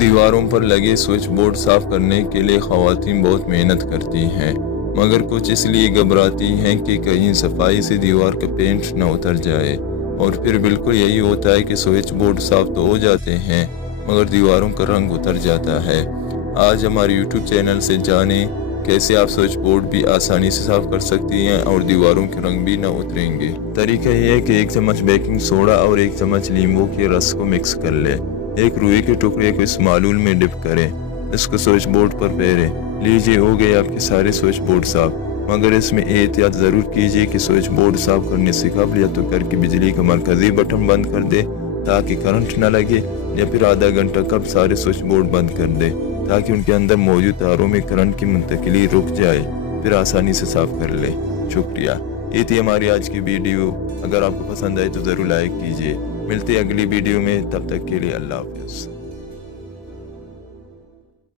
दीवारों पर लगे स्विच बोर्ड साफ करने के लिए ख़वातीन बहुत मेहनत करती हैं, मगर कुछ इसलिए घबराती हैं कि कहीं सफाई से दीवार का पेंट न उतर जाए। और फिर बिल्कुल यही होता है कि स्विच बोर्ड साफ तो हो जाते हैं मगर दीवारों का रंग उतर जाता है। आज हमारे YouTube चैनल से जानें कैसे आप स्विच बोर्ड भी आसानी से साफ कर सकती हैं और दीवारों के रंग भी न उतरेंगे। तरीका यह है कि 1 चम्मच बेकिंग सोडा और 1 चम्मच नींबू के रस को मिक्स कर लें। एक रुई के टुकड़े को इस मालूल में डिप करें, इसको स्विच बोर्ड पर फेरें। लीजिए, हो गए आपके सारे स्विच बोर्ड साफ। मगर इसमें एहतियात ज़रूर कीजिए कि स्विच बोर्ड साफ करने से कबल या तो घर की बिजली का मरकजी बटन बंद कर दे ताकि करंट न लगे, या फिर आधा घंटा कब सारे स्विच बोर्ड बंद कर दे ताकि उनके अंदर मौजूद तारों में करंट की मुंतकिली रुक जाए, फिर आसानी से साफ कर ले। शुक्रिया। ये थी हमारी आज की वीडियो। अगर आपको पसंद आए तो ज़रूर लाइक कीजिए। मिलते हैं अगली वीडियो में, तब तक के लिए अल्लाह हाफ़िज़।